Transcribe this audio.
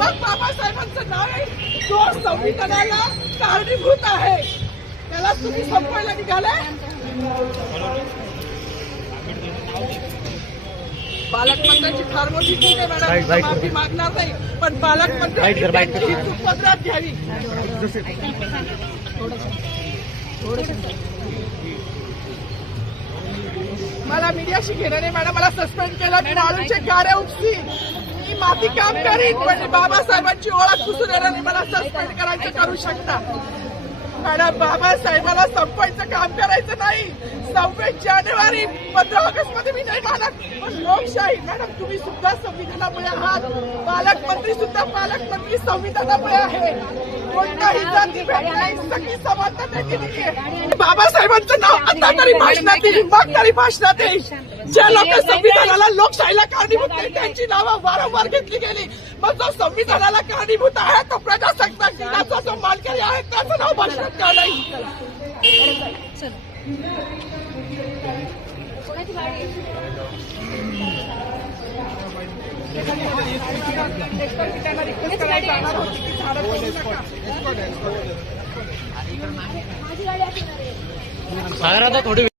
मग बाबासाहेबांचं नाव आहे तो संविधानाला कारणीभूत आहे, त्याला तुम्ही संपवायला निघालाय. पालकमंत्र्यांची फार मोठी चूक आहे मॅडम, माफी मागणार नाही, पण पालकमंत्र्यांची चूक पदरात घ्यावी. मला मीडियाशी घेणं नाही मॅडम, मला सस्पेंड केलं, मी माळूचे गाड्या उपसी, मी माती काम करीन, पण बाबासाहेबांची ओळख पुसून येणार नाही. मला सस्पेंड करायचं करू शकता मॅडम, बाबासाहेबाला संपवायचं काम करायचं नाही. 26 जानेवारी 15 ऑगस्ट मध्ये मी नाही मानत, पण लोकशाही मॅडम तुम्ही सुद्धा संविधानामुळे आहात, पालकमंत्री सुद्धा पालकमंत्री संविधानामुळे आहे. कोणताही जाती भेट नाही, सगळी समानता त्यांनी दिली आहे. बाबासाहेबांचं नाव आता तरी भाषणात येईल, मग तरी भाषणात येईल. ज्या लोक संविधानाला लोकशाहीला कारणीभूत नाही त्यांची नावं वारंवार घेतली गेली, मग जो संविधानाला कारणीभूत आहे तो प्रजासत्ताक दिनाचा जो मानकरी आहे त्याचं नाव भाषणात का नाही. थोडी